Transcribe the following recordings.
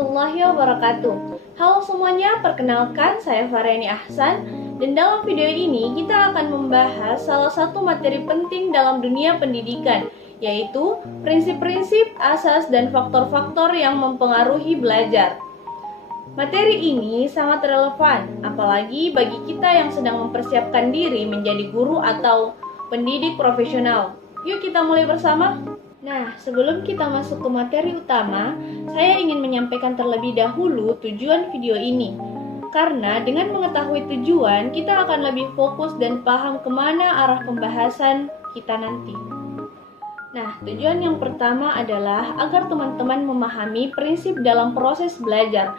warahmatullahi wabarakatuh. Halo semuanya, perkenalkan saya Faryani Ahsan. Dan dalam video ini kita akan membahas salah satu materi penting dalam dunia pendidikan, yaitu prinsip-prinsip, asas, dan faktor-faktor yang mempengaruhi belajar. Materi ini sangat relevan, apalagi bagi kita yang sedang mempersiapkan diri menjadi guru atau pendidik profesional. Yuk kita mulai bersama. Nah, sebelum kita masuk ke materi utama, saya ingin menyampaikan terlebih dahulu tujuan video ini. Karena dengan mengetahui tujuan, kita akan lebih fokus dan paham kemana arah pembahasan kita nanti. Nah, tujuan yang pertama adalah agar teman-teman memahami prinsip dalam proses belajar.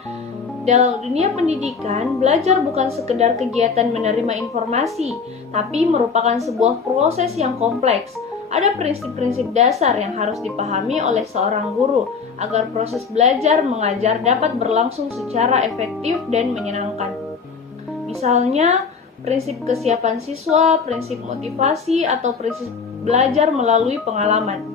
Dalam dunia pendidikan, belajar bukan sekedar kegiatan menerima informasi, tapi merupakan sebuah proses yang kompleks. Ada prinsip-prinsip dasar yang harus dipahami oleh seorang guru agar proses belajar mengajar dapat berlangsung secara efektif dan menyenangkan. Misalnya, prinsip kesiapan siswa, prinsip motivasi, atau prinsip belajar melalui pengalaman.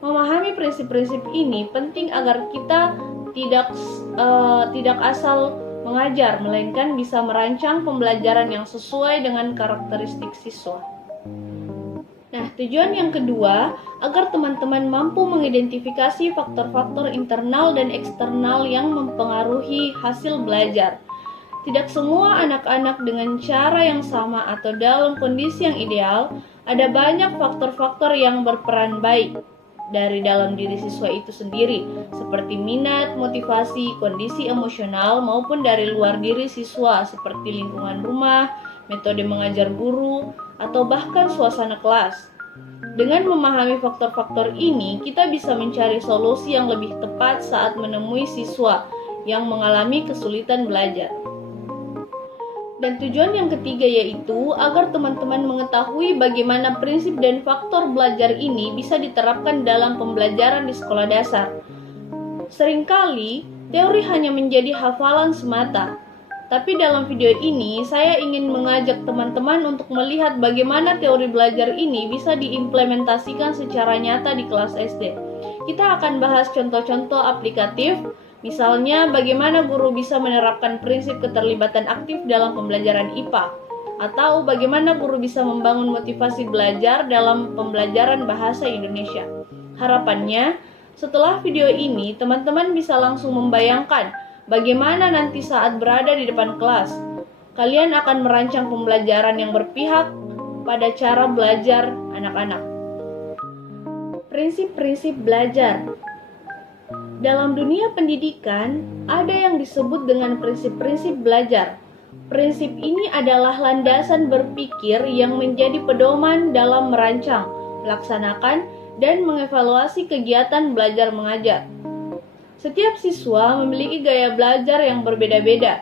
Memahami prinsip-prinsip ini penting agar kita tidak asal mengajar, melainkan bisa merancang pembelajaran yang sesuai dengan karakteristik siswa. Nah, tujuan yang kedua, agar teman-teman mampu mengidentifikasi faktor-faktor internal dan eksternal yang mempengaruhi hasil belajar. Tidak semua anak-anak dengan cara yang sama atau dalam kondisi yang ideal, ada banyak faktor-faktor yang berperan baik dari dalam diri siswa itu sendiri, seperti minat, motivasi, kondisi emosional, maupun dari luar diri siswa, seperti lingkungan rumah, metode mengajar guru, atau bahkan suasana kelas. Dengan memahami faktor-faktor ini, kita bisa mencari solusi yang lebih tepat saat menemui siswa yang mengalami kesulitan belajar. Dan tujuan yang ketiga yaitu agar teman-teman mengetahui bagaimana prinsip dan faktor belajar ini bisa diterapkan dalam pembelajaran di sekolah dasar. Seringkali, teori hanya menjadi hafalan semata. Tapi dalam video ini, saya ingin mengajak teman-teman untuk melihat bagaimana teori belajar ini bisa diimplementasikan secara nyata di kelas SD. Kita akan bahas contoh-contoh aplikatif, misalnya bagaimana guru bisa menerapkan prinsip keterlibatan aktif dalam pembelajaran IPA, atau bagaimana guru bisa membangun motivasi belajar dalam pembelajaran bahasa Indonesia. Harapannya, setelah video ini, teman-teman bisa langsung membayangkan bagaimana nanti saat berada di depan kelas, kalian akan merancang pembelajaran yang berpihak pada cara belajar anak-anak. Prinsip-prinsip belajar. Dalam dunia pendidikan, ada yang disebut dengan prinsip-prinsip belajar. Prinsip ini adalah landasan berpikir yang menjadi pedoman dalam merancang, melaksanakan, dan mengevaluasi kegiatan belajar mengajar. Setiap siswa memiliki gaya belajar yang berbeda-beda,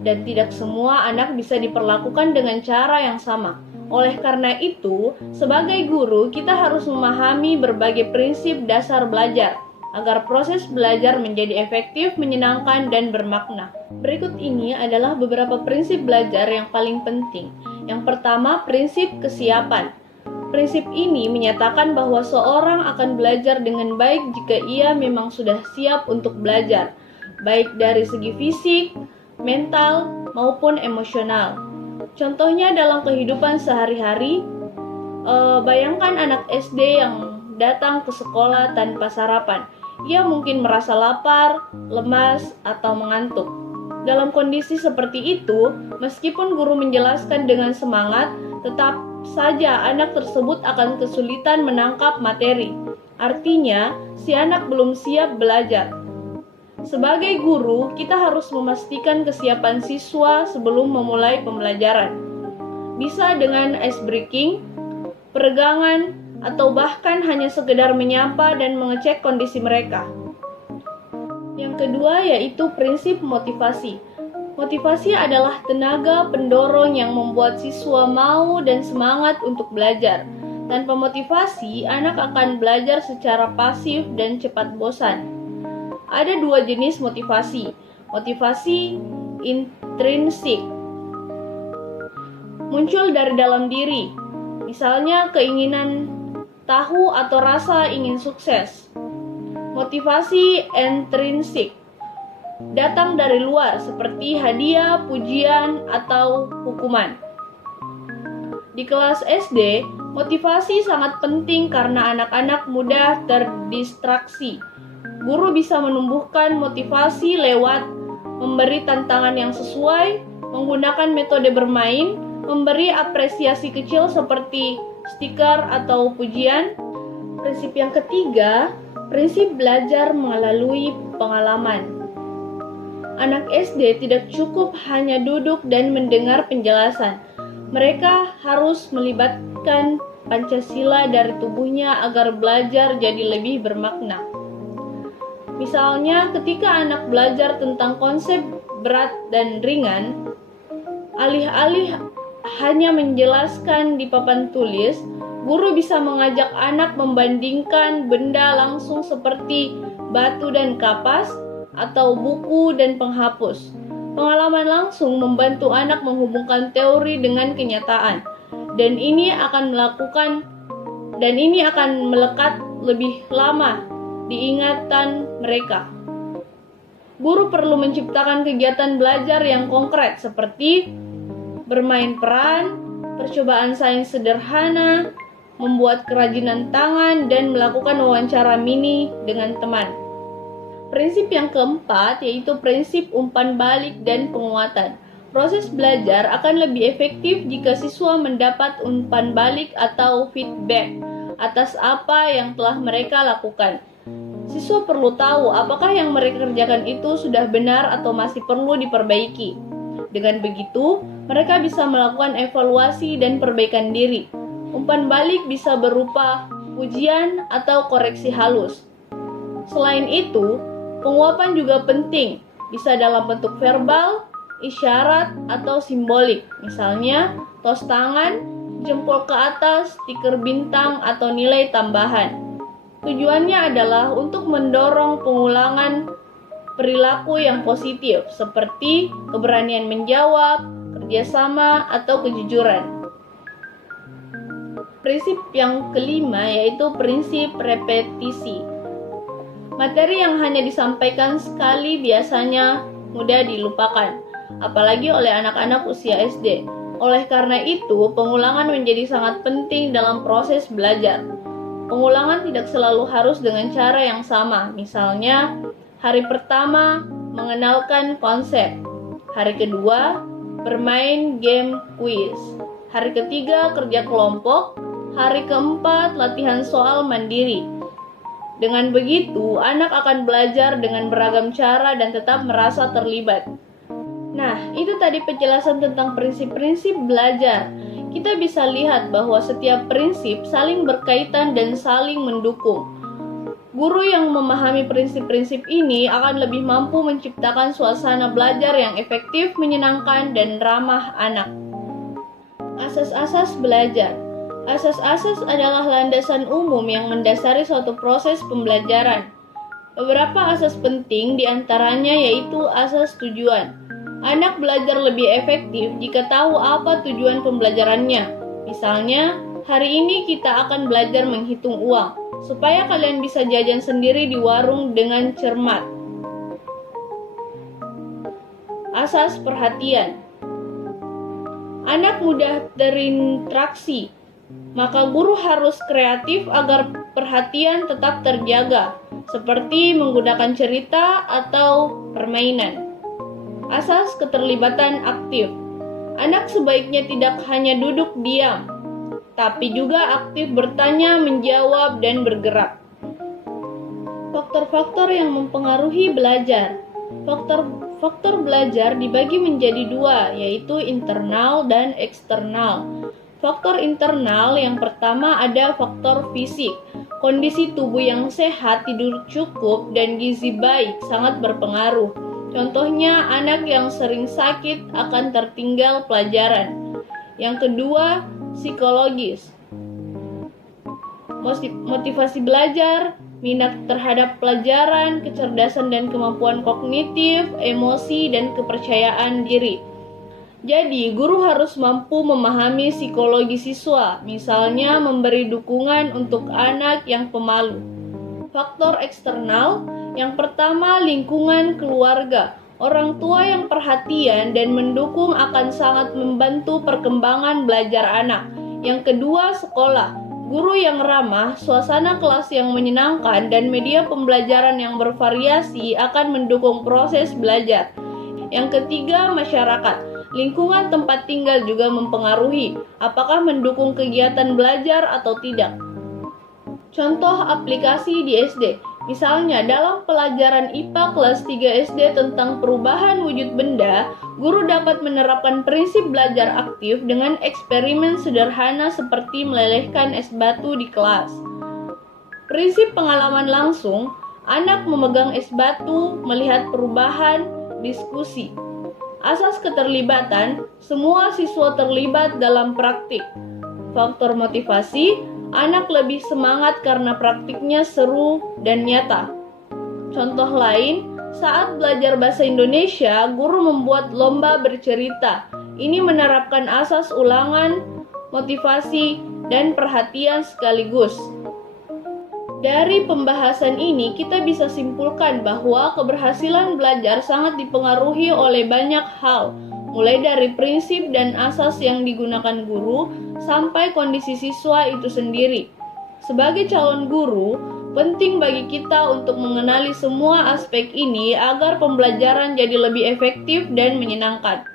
dan tidak semua anak bisa diperlakukan dengan cara yang sama. Oleh karena itu, sebagai guru, kita harus memahami berbagai prinsip dasar belajar, agar proses belajar menjadi efektif, menyenangkan, dan bermakna. Berikut ini adalah beberapa prinsip belajar yang paling penting. Yang pertama, prinsip kesiapan. Prinsip ini menyatakan bahwa seorang akan belajar dengan baik jika ia memang sudah siap untuk belajar, baik dari segi fisik, mental, maupun emosional. Contohnya dalam kehidupan sehari-hari, bayangkan anak SD yang datang ke sekolah tanpa sarapan. Ia mungkin merasa lapar, lemas, atau mengantuk. Dalam kondisi seperti itu, meskipun guru menjelaskan dengan semangat, tetap saja anak tersebut akan kesulitan menangkap materi. Artinya, si anak belum siap belajar. Sebagai guru, kita harus memastikan kesiapan siswa sebelum memulai pembelajaran. Bisa dengan ice breaking, peregangan, atau bahkan hanya sekedar menyapa dan mengecek kondisi mereka. Yang kedua yaitu prinsip motivasi. Motivasi adalah tenaga pendorong yang membuat siswa mau dan semangat untuk belajar. Tanpa motivasi, anak akan belajar secara pasif dan cepat bosan. Ada dua jenis motivasi. Motivasi intrinsik muncul dari dalam diri, misalnya keinginan tahu atau rasa ingin sukses. Motivasi intrinsik datang dari luar seperti hadiah, pujian, atau hukuman. Di kelas SD, motivasi sangat penting karena anak-anak mudah terdistraksi. Guru bisa menumbuhkan motivasi lewat memberi tantangan yang sesuai, menggunakan metode bermain, memberi apresiasi kecil seperti stiker atau pujian. Prinsip yang ketiga, prinsip belajar melalui pengalaman. Anak SD tidak cukup hanya duduk dan mendengar penjelasan. Mereka harus melibatkan Pancasila dari tubuhnya agar belajar jadi lebih bermakna. Misalnya, ketika anak belajar tentang konsep berat dan ringan, alih-alih hanya menjelaskan di papan tulis, guru bisa mengajak anak membandingkan benda langsung seperti batu dan kapas, atau buku dan penghapus. Pengalaman langsung membantu anak menghubungkan teori dengan kenyataan, dan ini akan melekat lebih lama di ingatan mereka. Guru perlu menciptakan kegiatan belajar yang konkret seperti bermain peran, percobaan sains sederhana, membuat kerajinan tangan, dan melakukan wawancara mini dengan teman. Prinsip yang keempat yaitu prinsip umpan balik dan penguatan. Proses belajar akan lebih efektif jika siswa mendapat umpan balik atau feedback atas apa yang telah mereka lakukan. Siswa perlu tahu apakah yang mereka kerjakan itu sudah benar atau masih perlu diperbaiki. Dengan begitu, mereka bisa melakukan evaluasi dan perbaikan diri. Umpan balik bisa berupa pujian atau koreksi halus. Selain itu, penguapan juga penting, bisa dalam bentuk verbal, isyarat, atau simbolik. Misalnya, tos tangan, jempol ke atas, stiker bintang, atau nilai tambahan. Tujuannya adalah untuk mendorong pengulangan perilaku yang positif, seperti keberanian menjawab, kerjasama, atau kejujuran. Prinsip yang kelima yaitu prinsip repetisi. Materi yang hanya disampaikan sekali biasanya mudah dilupakan, apalagi oleh anak-anak usia SD. Oleh karena itu, pengulangan menjadi sangat penting dalam proses belajar. Pengulangan tidak selalu harus dengan cara yang sama. Misalnya, hari pertama mengenalkan konsep, hari kedua bermain game quiz, hari ketiga kerja kelompok, hari keempat latihan soal mandiri. Dengan begitu, anak akan belajar dengan beragam cara dan tetap merasa terlibat. Nah, itu tadi penjelasan tentang prinsip-prinsip belajar. Kita bisa lihat bahwa setiap prinsip saling berkaitan dan saling mendukung. Guru yang memahami prinsip-prinsip ini akan lebih mampu menciptakan suasana belajar yang efektif, menyenangkan, dan ramah anak. Asas-asas belajar. Asas-asas adalah landasan umum yang mendasari suatu proses pembelajaran. Beberapa asas penting diantaranya yaitu asas tujuan. Anak belajar lebih efektif jika tahu apa tujuan pembelajarannya. Misalnya, hari ini kita akan belajar menghitung uang, supaya kalian bisa jajan sendiri di warung dengan cermat. Asas perhatian. Anak mudah terinteraksi, maka guru harus kreatif agar perhatian tetap terjaga, seperti menggunakan cerita atau permainan. Asas keterlibatan aktif. Anak sebaiknya tidak hanya duduk diam, tapi juga aktif bertanya, menjawab, dan bergerak. Faktor-faktor yang mempengaruhi belajar. Faktor belajar dibagi menjadi dua, yaitu internal dan eksternal. Faktor internal yang pertama ada faktor fisik. Kondisi tubuh yang sehat, tidur cukup, dan gizi baik sangat berpengaruh. Contohnya, anak yang sering sakit akan tertinggal pelajaran. Yang kedua, psikologis. Motivasi belajar, minat terhadap pelajaran, kecerdasan dan kemampuan kognitif, emosi, dan kepercayaan diri. Jadi, guru harus mampu memahami psikologi siswa, misalnya memberi dukungan untuk anak yang pemalu. Faktor eksternal, yang pertama lingkungan keluarga. Orang tua yang perhatian dan mendukung akan sangat membantu perkembangan belajar anak. Yang kedua, sekolah. Guru yang ramah, suasana kelas yang menyenangkan, dan media pembelajaran yang bervariasi akan mendukung proses belajar. Yang ketiga, masyarakat. Lingkungan tempat tinggal juga mempengaruhi apakah mendukung kegiatan belajar atau tidak. Contoh aplikasi di SD. Misalnya, dalam pelajaran IPA kelas 3 SD tentang perubahan wujud benda, guru dapat menerapkan prinsip belajar aktif dengan eksperimen sederhana seperti melelehkan es batu di kelas. Prinsip pengalaman langsung, anak memegang es batu, melihat perubahan, diskusi. Asas keterlibatan, semua siswa terlibat dalam praktik. Faktor motivasi, anak lebih semangat karena praktiknya seru dan nyata. Contoh lain, saat belajar bahasa Indonesia, guru membuat lomba bercerita. Ini menerapkan asas ulangan, motivasi, dan perhatian sekaligus. Dari pembahasan ini, kita bisa simpulkan bahwa keberhasilan belajar sangat dipengaruhi oleh banyak hal, mulai dari prinsip dan asas yang digunakan guru, sampai kondisi siswa itu sendiri. Sebagai calon guru, penting bagi kita untuk mengenali semua aspek ini agar pembelajaran jadi lebih efektif dan menyenangkan.